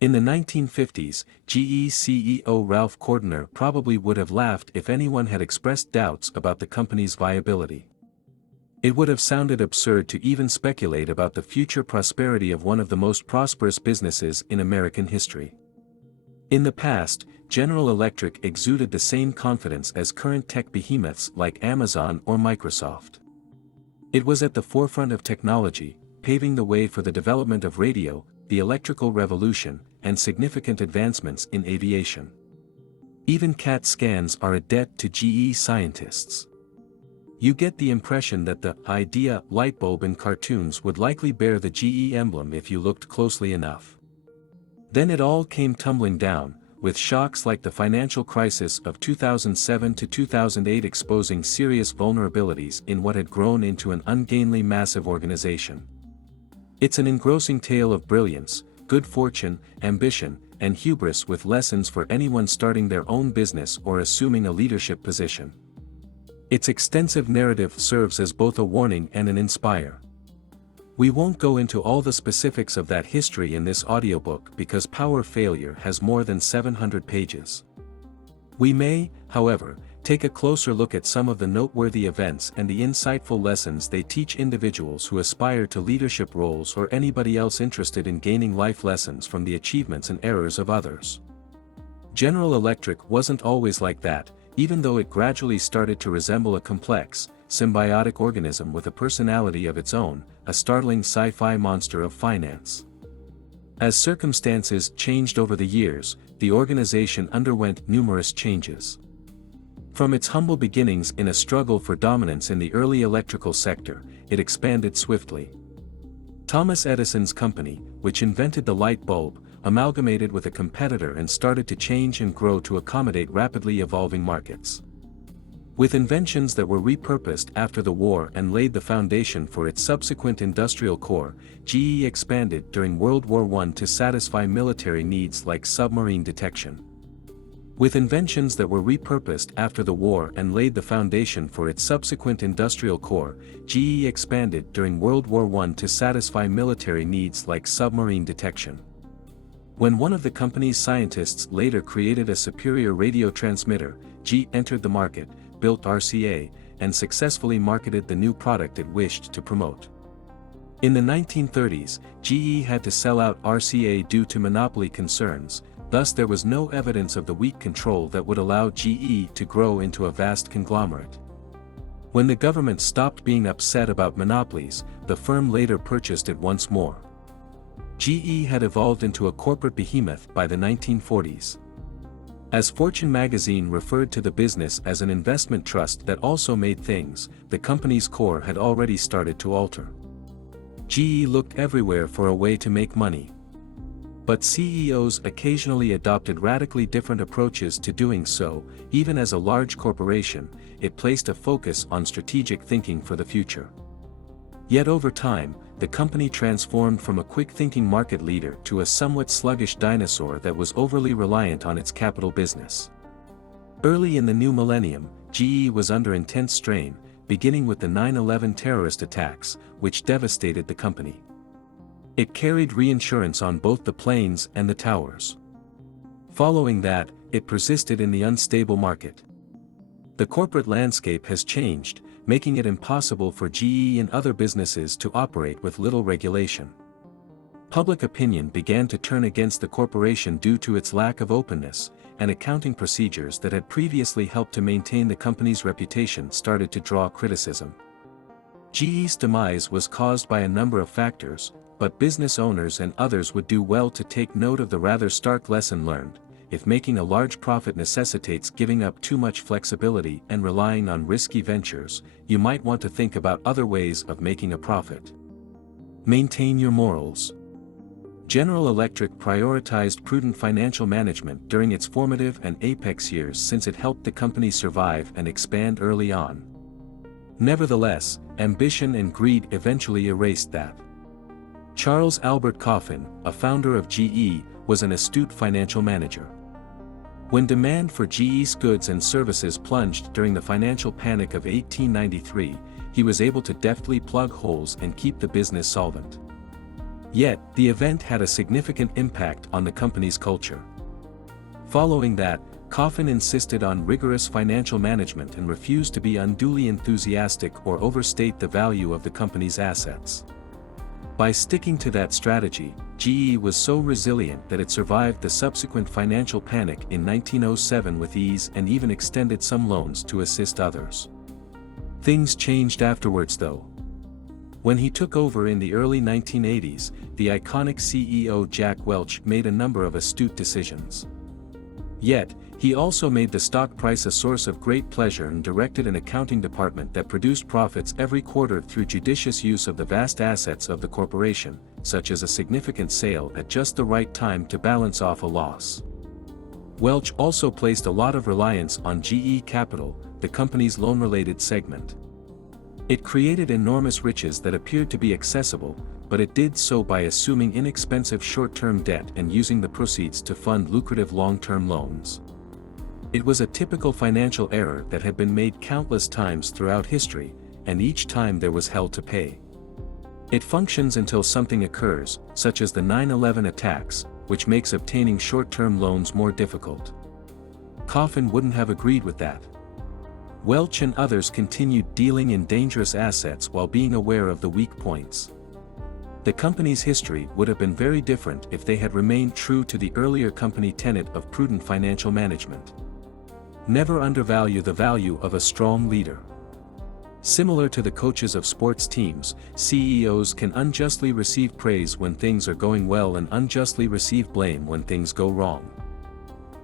In the 1950s, GE CEO Ralph Cordner probably would have laughed if anyone had expressed doubts about the company's viability. It would have sounded absurd to even speculate about the future prosperity of one of the most prosperous businesses in American history. In the past, General Electric exuded the same confidence as current tech behemoths like Amazon or Microsoft. It was at the forefront of technology, paving the way for the development of radio, the electrical revolution, and significant advancements in aviation. Even CAT scans are a debt to GE scientists. You get the impression that the idea light bulb in cartoons would likely bear the GE emblem if you looked closely enough. Then it all came tumbling down, with shocks like the financial crisis of 2007 to 2008 exposing serious vulnerabilities in what had grown into an ungainly massive organization. It's an engrossing tale of brilliance, good fortune, ambition, and hubris with lessons for anyone starting their own business or assuming a leadership position. Its extensive narrative serves as both a warning and an inspire. We won't go into all the specifics of that history in this audiobook because Power Failure has more than 700 pages. We may, however, take a closer look at some of the noteworthy events and the insightful lessons they teach individuals who aspire to leadership roles or anybody else interested in gaining life lessons from the achievements and errors of others. General Electric wasn't always like that, even though it gradually started to resemble a complex, symbiotic organism with a personality of its own, a startling sci-fi monster of finance. As circumstances changed over the years, the organization underwent numerous changes. From its humble beginnings in a struggle for dominance in the early electrical sector, it expanded swiftly. Thomas Edison's company, which invented the light bulb, amalgamated with a competitor and started to change and grow to accommodate rapidly evolving markets. With inventions that were repurposed after the war and laid the foundation for its subsequent industrial core, GE expanded during World War I to satisfy military needs like submarine detection. With inventions that were repurposed after the war and laid the foundation for its subsequent industrial core, GE expanded during World War I to satisfy military needs like submarine detection. When one of the company's scientists later created a superior radio transmitter, GE entered the market, built RCA, and successfully marketed the new product it wished to promote. In the 1930s, GE had to sell out RCA due to monopoly concerns, thus there was no evidence of the weak control that would allow GE to grow into a vast conglomerate. When the government stopped being upset about monopolies, the firm later purchased it once more. GE had evolved into a corporate behemoth by the 1940s. As Fortune magazine referred to the business as an investment trust that also made things, the company's core had already started to alter. GE looked everywhere for a way to make money. But CEOs occasionally adopted radically different approaches to doing so. Even as a large corporation, it placed a focus on strategic thinking for the future. Yet over time, the company transformed from a quick-thinking market leader to a somewhat sluggish dinosaur that was overly reliant on its capital business. Early in the new millennium, GE was under intense strain, beginning with the 9/11 terrorist attacks, which devastated the company. It carried reinsurance on both the planes and the towers. Following that, it persisted in the unstable market. The corporate landscape has changed, making it impossible for GE and other businesses to operate with little regulation. Public opinion began to turn against the corporation due to its lack of openness, and accounting procedures that had previously helped to maintain the company's reputation started to draw criticism. GE's demise was caused by a number of factors, but business owners and others would do well to take note of the rather stark lesson learned: if making a large profit necessitates giving up too much flexibility and relying on risky ventures, you might want to think about other ways of making a profit. Maintain your morals. General Electric prioritized prudent financial management during its formative and apex years since it helped the company survive and expand early on. Nevertheless, ambition and greed eventually erased that. Charles Albert Cohan, a founder of GE, was an astute financial manager. When demand for GE's goods and services plunged during the financial panic of 1893, he was able to deftly plug holes and keep the business solvent. Yet, the event had a significant impact on the company's culture. Following that, Cohan insisted on rigorous financial management and refused to be unduly enthusiastic or overstate the value of the company's assets. By sticking to that strategy, GE was so resilient that it survived the subsequent financial panic in 1907 with ease and even extended some loans to assist others. Things changed afterwards though. When he took over in the early 1980s, the iconic CEO Jack Welch made a number of astute decisions. Yet, he also made the stock price a source of great pleasure and directed an accounting department that produced profits every quarter through judicious use of the vast assets of the corporation, such as a significant sale at just the right time to balance off a loss. Welch also placed a lot of reliance on GE Capital, the company's loan-related segment. It created enormous riches that appeared to be accessible, but it did so by assuming inexpensive short-term debt and using the proceeds to fund lucrative long-term loans. It was a typical financial error that had been made countless times throughout history, and each time there was hell to pay. It functions until something occurs, such as the 9/11 attacks, which makes obtaining short-term loans more difficult. Cohan wouldn't have agreed with that. Welch and others continued dealing in dangerous assets while being aware of the weak points. The company's history would have been very different if they had remained true to the earlier company tenet of prudent financial management. Never undervalue the value of a strong leader. Similar to the coaches of sports teams, CEOs can unjustly receive praise when things are going well and unjustly receive blame when things go wrong.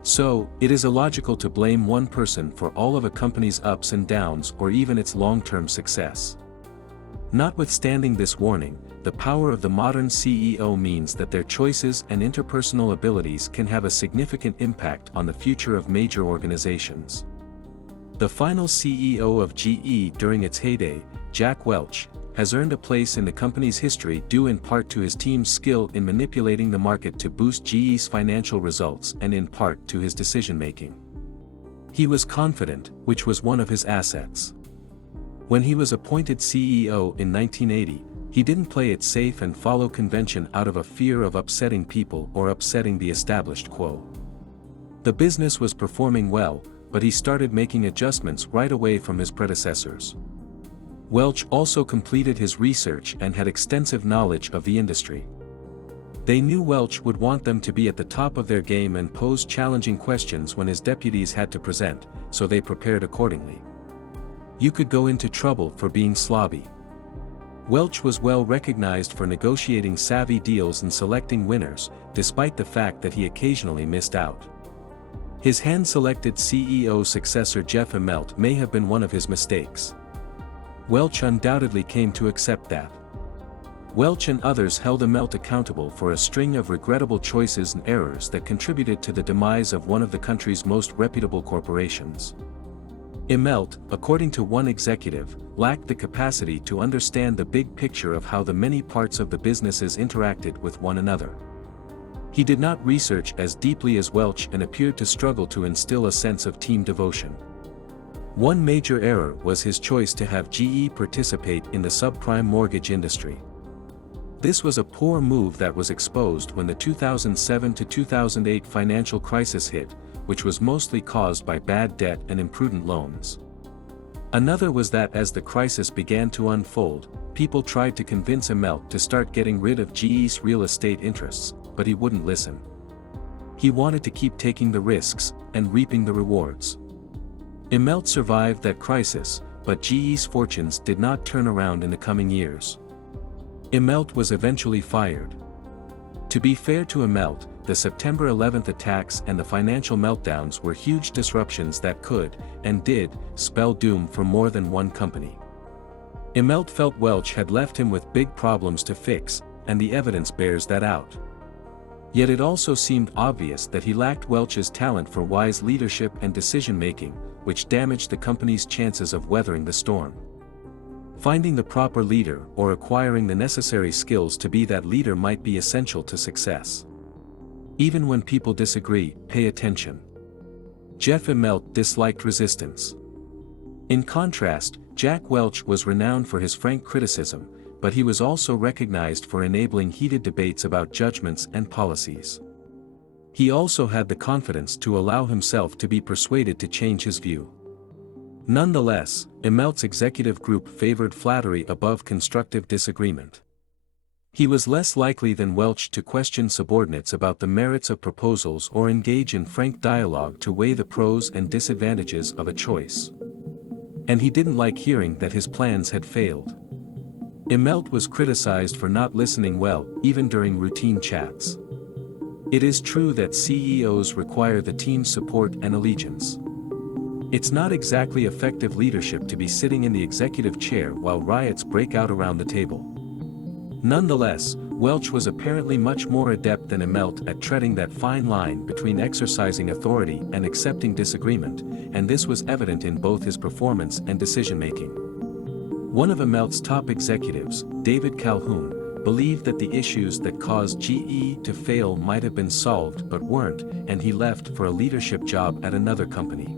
So, it is illogical to blame one person for all of a company's ups and downs or even its long-term success. Notwithstanding this warning, the power of the modern CEO means that their choices and interpersonal abilities can have a significant impact on the future of major organizations. The final CEO of GE during its heyday, Jack Welch, has earned a place in the company's history due in part to his team's skill in manipulating the market to boost GE's financial results and in part to his decision-making. He was confident, which was one of his assets. When he was appointed CEO in 1980, he didn't play it safe and follow convention out of a fear of upsetting people or upsetting the established quo. The business was performing well, but he started making adjustments right away from his predecessors. Welch also completed his research and had extensive knowledge of the industry. They knew Welch would want them to be at the top of their game and pose challenging questions when his deputies had to present, so they prepared accordingly. You could go into trouble for being slobby. Welch was well recognized for negotiating savvy deals and selecting winners, despite the fact that he occasionally missed out. His hand-selected CEO successor Jeff Immelt may have been one of his mistakes. Welch undoubtedly came to accept that. Welch and others held Immelt accountable for a string of regrettable choices and errors that contributed to the demise of one of the country's most reputable corporations. Immelt, according to one executive, lacked the capacity to understand the big picture of how the many parts of the businesses interacted with one another. He did not research as deeply as Welch and appeared to struggle to instill a sense of team devotion. One major error was his choice to have GE participate in the subprime mortgage industry. This was a poor move that was exposed when the 2007 to 2008 financial crisis hit, which was mostly caused by bad debt and imprudent loans. Another was that as the crisis began to unfold, people tried to convince Immelt to start getting rid of GE's real estate interests, but he wouldn't listen. He wanted to keep taking the risks and reaping the rewards. Immelt survived that crisis, but GE's fortunes did not turn around in the coming years. Immelt was eventually fired. To be fair to Immelt, the September 11th attacks and the financial meltdowns were huge disruptions that could, and did, spell doom for more than one company. Immelt felt Welch had left him with big problems to fix, and the evidence bears that out. Yet it also seemed obvious that he lacked Welch's talent for wise leadership and decision-making, which damaged the company's chances of weathering the storm. Finding the proper leader or acquiring the necessary skills to be that leader might be essential to success. Even when people disagree, pay attention. Jeff Immelt disliked resistance. In contrast, Jack Welch was renowned for his frank criticism, but he was also recognized for enabling heated debates about judgments and policies. He also had the confidence to allow himself to be persuaded to change his view. Nonetheless, Immelt's executive group favored flattery above constructive disagreement. He was less likely than Welch to question subordinates about the merits of proposals or engage in frank dialogue to weigh the pros and disadvantages of a choice. And he didn't like hearing that his plans had failed. Immelt was criticized for not listening well, even during routine chats. It is true that CEOs require the team's support and allegiance. It's not exactly effective leadership to be sitting in the executive chair while riots break out around the table. Nonetheless, Welch was apparently much more adept than Immelt at treading that fine line between exercising authority and accepting disagreement, and this was evident in both his performance and decision-making. One of Immelt's top executives, David Calhoun, believed that the issues that caused GE to fail might have been solved but weren't, and he left for a leadership job at another company.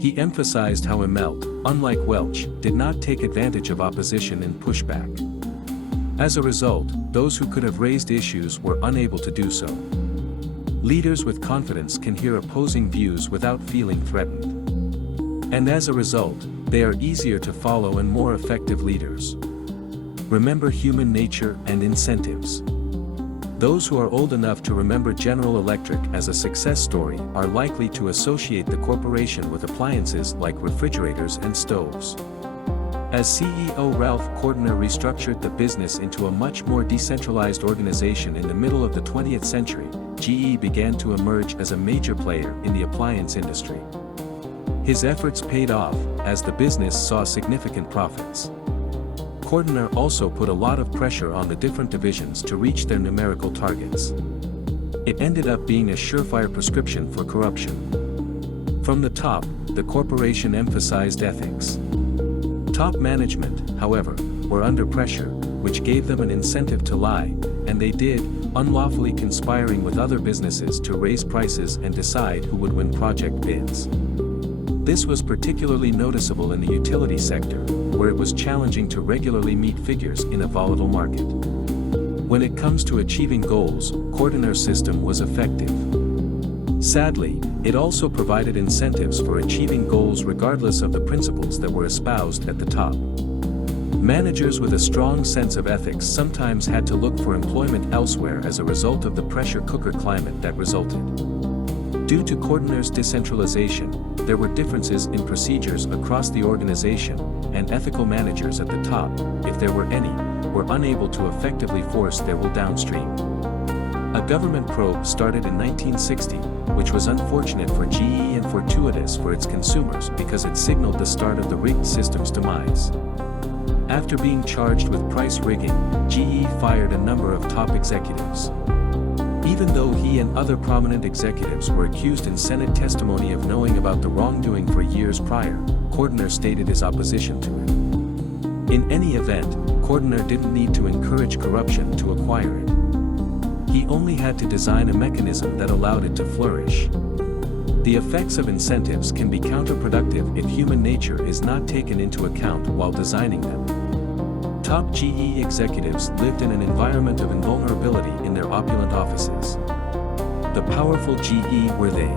He emphasized how Immelt, unlike Welch, did not take advantage of opposition and pushback. As a result, those who could have raised issues were unable to do so. Leaders with confidence can hear opposing views without feeling threatened. And as a result, they are easier to follow and more effective leaders. Remember human nature and incentives. Those who are old enough to remember General Electric as a success story are likely to associate the corporation with appliances like refrigerators and stoves. As CEO Ralph Cordner restructured the business into a much more decentralized organization in the middle of the 20th century, GE began to emerge as a major player in the appliance industry. His efforts paid off, as the business saw significant profits. Cordner also put a lot of pressure on the different divisions to reach their numerical targets. It ended up being a surefire prescription for corruption. From the top, the corporation emphasized ethics. Top management, however, were under pressure, which gave them an incentive to lie, and they did, unlawfully conspiring with other businesses to raise prices and decide who would win project bids. This was particularly noticeable in the utility sector, where it was challenging to regularly meet figures in a volatile market. When it comes to achieving goals, Cordner's system was effective. Sadly, it also provided incentives for achieving goals regardless of the principles that were espoused at the top. Managers with a strong sense of ethics sometimes had to look for employment elsewhere as a result of the pressure cooker climate that resulted. Due to Cordner's decentralization, there were differences in procedures across the organization, and ethical managers at the top, if there were any, were unable to effectively force their will downstream. A government probe started in 1960, which was unfortunate for GE and fortuitous for its consumers because it signaled the start of the rigged system's demise. After being charged with price rigging, GE fired a number of top executives. Even though he and other prominent executives were accused in Senate testimony of knowing about the wrongdoing for years prior, Cordner stated his opposition to it. In any event, Cordner didn't need to encourage corruption to acquire it. He only had to design a mechanism that allowed it to flourish. The effects of incentives can be counterproductive if human nature is not taken into account while designing them. Top GE executives lived in an environment of invulnerability in their opulent offices. The powerful GE were they.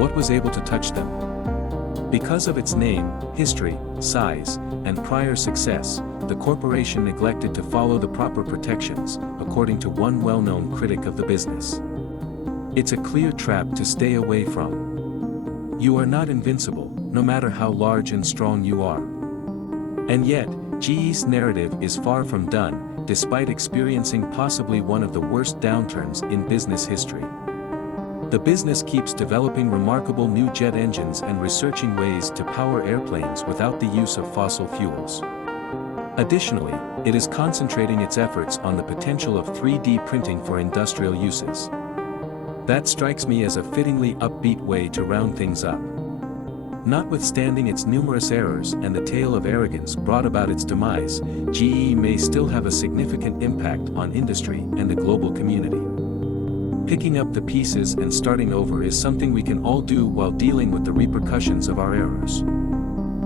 What was able to touch them? Because of its name, history, size, and prior success, the corporation neglected to follow the proper protections, according to one well-known critic of the business. It's a clear trap to stay away from. You are not invincible, no matter how large and strong you are. And yet, GE's narrative is far from done, despite experiencing possibly one of the worst downturns in business history. The business keeps developing remarkable new jet engines and researching ways to power airplanes without the use of fossil fuels. Additionally, it is concentrating its efforts on the potential of 3D printing for industrial uses. That strikes me as a fittingly upbeat way to round things up. Notwithstanding its numerous errors and the tale of arrogance brought about its demise, GE may still have a significant impact on industry and the global community. Picking up the pieces and starting over is something we can all do while dealing with the repercussions of our errors.